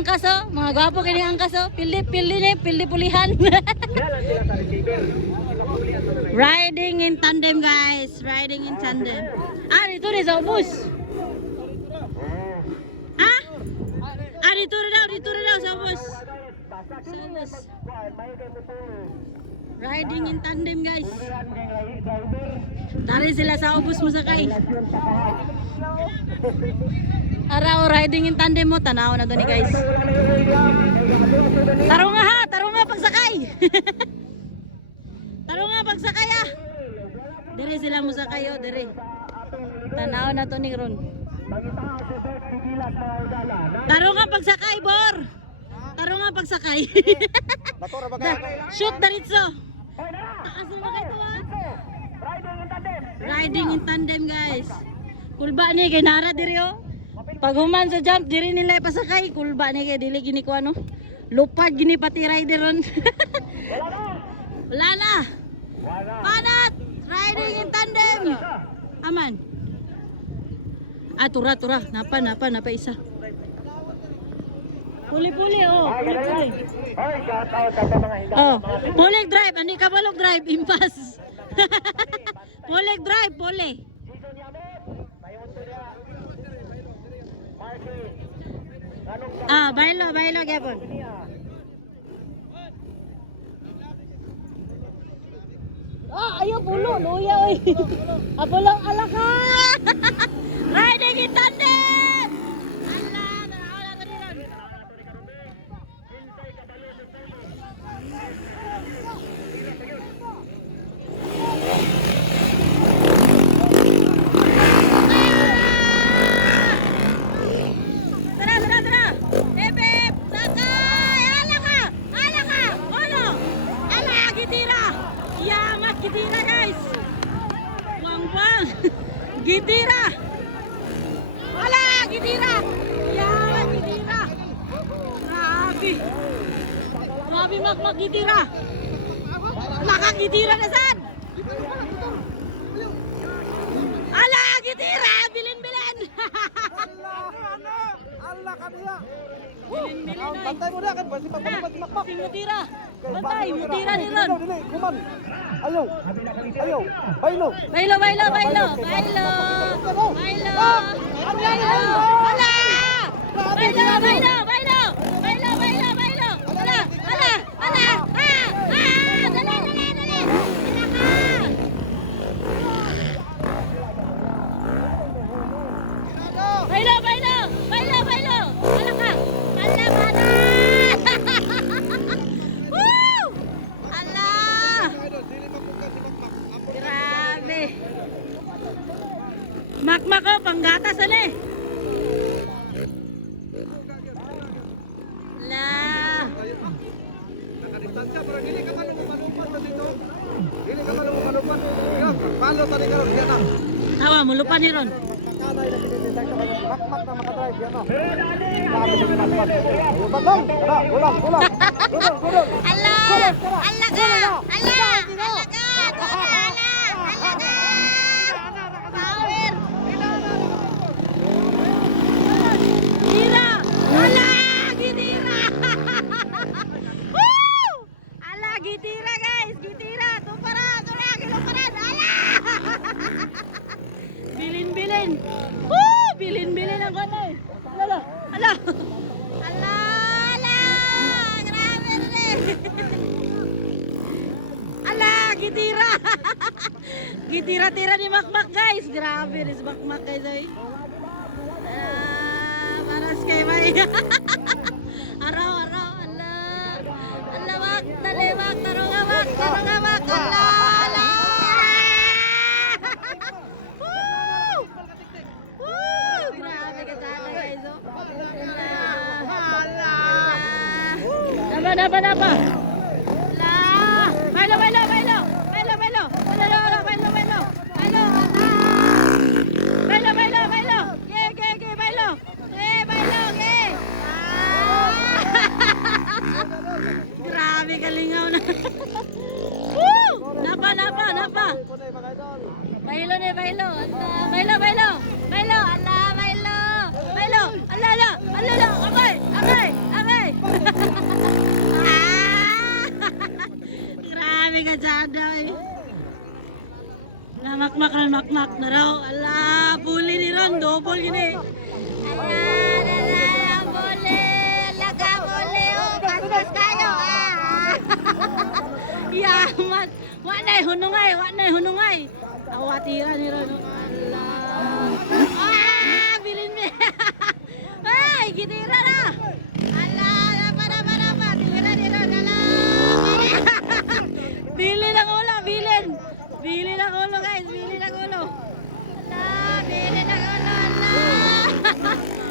Angkas oh, mga gwapo kini angkas oh. Pildi ni, pildi pulihan. Riding in tandem guys, riding in tandem. Ah, dito rin sa bus. Ah? Ah, dito rin daw sa bus. Sa bus. Riding in tandem guys. Tari sila sa bus masakay. Araw riding in tandem mo, tanaw na to ni guys. Taro nga pagsakay. Taro nga pagsakay ah. Dire sila mo sakay oh, dire. Tanaw na to ni Ron. Taro nga pagsakay, Bor. Taro nga pagsakay. Shoot diretso. Taas na kayo ah. Riding in tandem guys. Kulba ni kay nara diri oh. Pag human sa jump diri nila ipasakay, kulba ni kay dili gini ko ano. Lupad gini pati rider ron. Wala na. Panat! Riding in tandem. Aman. Ah, tura. Napa isa. Puli-puli oh. Puli-puli. Oh, pulig drive. Ani ka balog drive? Impas. Pulig drive, puli. Ah, bailo gyapon. Ah, ayo pulo, luya oy. Apolong alaka. Riding in tandem. Allah, nawala to diron. Tara. Bebep, sakay. Alaka. Ono. Ala gitira. Yamat gitira guys. Wang. Gitira. Ala gitira. Yamat gitira. Grabe mak gitira. Makak gitira na sad. Ala gitira, bilin. Allah kaniya. Bilin oy. Bantay mo na kan basi magmakmak. Si Mutira. Bantay, Mutira ni Ron. Dili, kuman. Ayaw. Bailo. Bailo. Wala! Bailo. Ala. Dali. Bailo. Alaka na. Woo! Ala! Grabe. Makmak oh, panggatas ali. La. Nakadistansya pero dili ka man malupan dito. Dili ka man malupan. Palo tani ka diyan na. Awa mo lupa ni Ron. Kanay na kinidistansya makmak na makadrive yan na. Batong. Gulong. Ala! Alaka! Power! Gitira! Ala! Gitira! Woo! Ala, gitira guys! Gitira! Tumparan! Ala! Bilin! Woo! Bilin ang kanay! Ala! Grabe rin! Ala! Gitira! Gitira-tira ni Makmak guys! Grabe rin si Makmak guys ay! Paras kay May! Araw! Ala! Mak! Dali Mak! Taro nga Mak! Ala! Grabe ka sana guys oh! Napa. La. Bailo. Ge. Bailo. Grabe kalingaw na. Woo! Napa. Bailo. Ala. Ala. Akoy. makmak na makmak na raw. Ala, puli ni Ron, double gini. Ala, bole, laga bole, oh, paspas kayo, ah. Yaman, wanay hunungay. Awatira ni Ron. Ala, ah, bilin me. Ay, gitira na. Ala, para, tira ni Ron, ala. Bilin ang ulo, bilin. Bilin ang ulo guys, bilin ang ulo. Ala, bilin ang ulo, ala.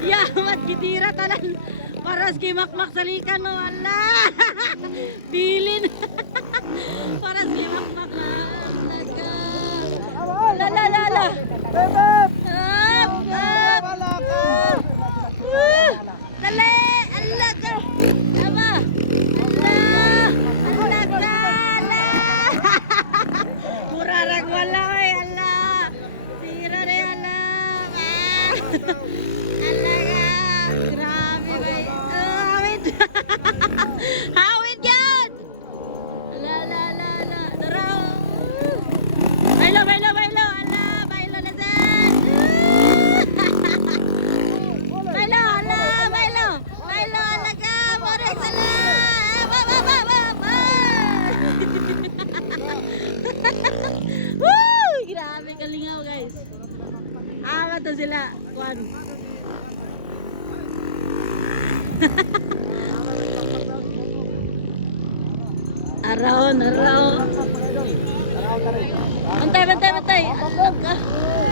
Yamat, gitira tanan. Paras kay makmak salikan no, ala. Bilin. Paras kay makmak na. La. Bebep! Up. Wala ka! Dali, ala ka. Aba. Ala ka. Ala. Murarag wala ay ala. Tira rin ala. Ala ka. Grabe ba? Hawid. Hawid yan. La. Daraw. Bailo. Ala, bailo na dyan. Bailo, ala ka. Morek sala. Woo! Grabe kalingaw guys. Amat to sila. Kwan. Araw. Bantay. Alam ka.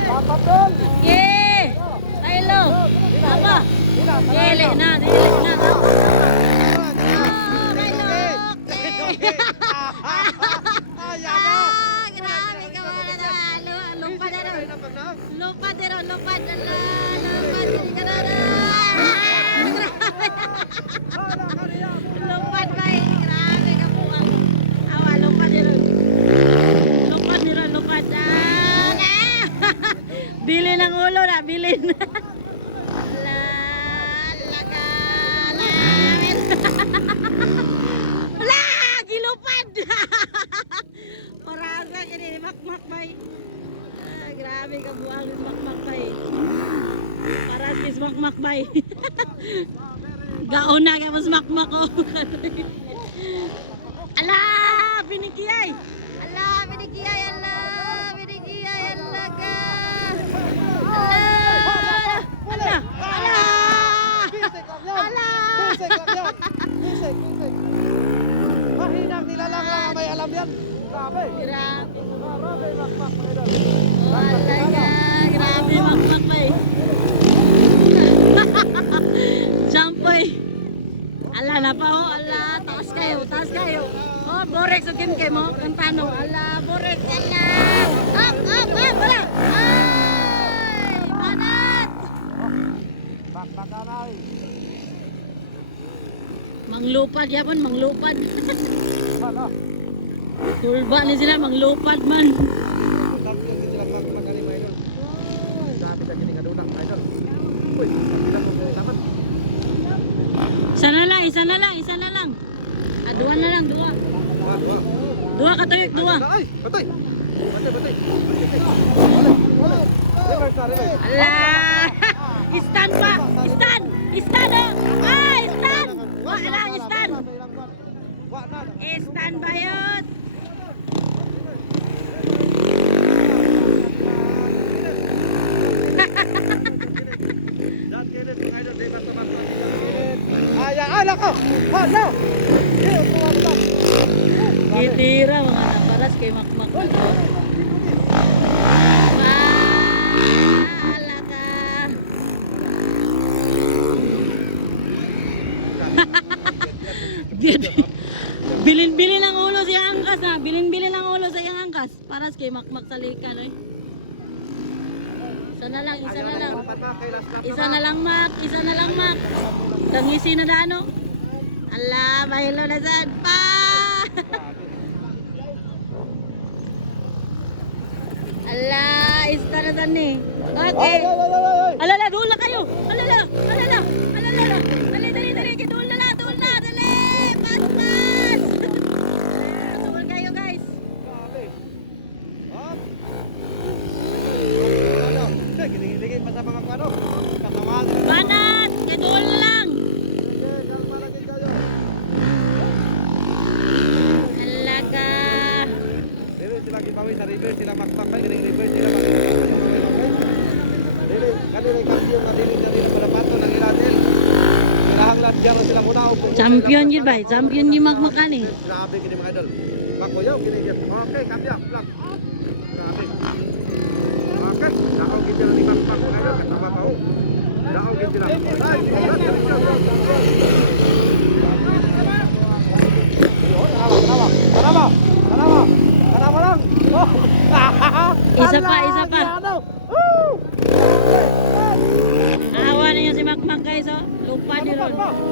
Papatol! Yeah! Tayo. Apa? Dili na. Grabe ka wala na. Lupad na ron. Lupad ka na Lupad ba eh. Grabe ka po. Awa, lupad na ron. Lupad. Bilin ang ulo na, bilin. Wala! Gilupad! Paraga ka din, makmak bay. Grabe ka buang makmak bay. Paratis makmak bay. Gaon na ka mas makmak ko. Ala! Pinikiyay! Ala ka! Bisik. Mahinang nilalang lang may alam yan. Grabe. Grabe. Makmak mga idol. Wala ka. Grabe makmak bay. Jampoy. Ala na pa oh. Ala. Taas kayo. Oh, Borex. Again kayo mo. Kantano. Ala. Borex. Ala. Up. Wala. Ay. Manat. Bakbakanay. Manglupad yapon. Ano? Tulba ni sila. Manglupad man. Champion din sila magaling mga idol. Dami na gini kadulang idol. Uy, dapat. Isa na lang. Dua na lang. Dua katuyok, dua. Ay, patay. Ala! Stand pa! Stand oh! Ah! Stand! Wala, stand! Stand ba yun? Ala ko! Hala! Itira mga naparas kay makmak na to. Wala ka! Bilin ang ulo sa angkas na. Bilin ang ulo sa angkas. Paras kay makmak sa likan eh. Isa na lang. Isa na lang mak. Tangisi na dano. Ala, bahilo na saan pa. Ala, isa na saan eh. Okay. Alala, doon na kayo. Alala. Dali. Doon na. Dali. Pas. Doon kayo guys. na sila muna. Champion yun ba? Champion yung magmakan eh. Grabe gini mga idol. Makuyaw gini gini. Okay, kapya, vlog. Grabe. Okay, nakaw gini na ni Makmak mga idol. Katama pa ho. Nakaw gini na. Ay, Tanawa lang. Isa pa. Awa ninyo si Makmak guys oh. Lupa di ron. Grabe.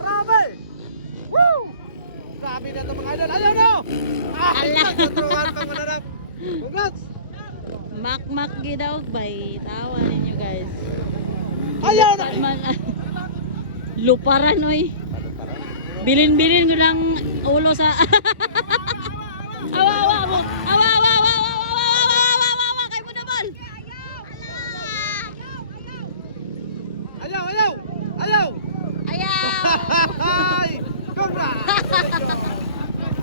Grabe. Grabe na ito mga idol. Ayaw na. Ala. Tuturuan pang mananap. Congrats. Makmak gidaw bay. Tawa ninyo guys. Ayaw na. Luparan oy. Bilin-bilin ko ng ulo sa awa mo. Awa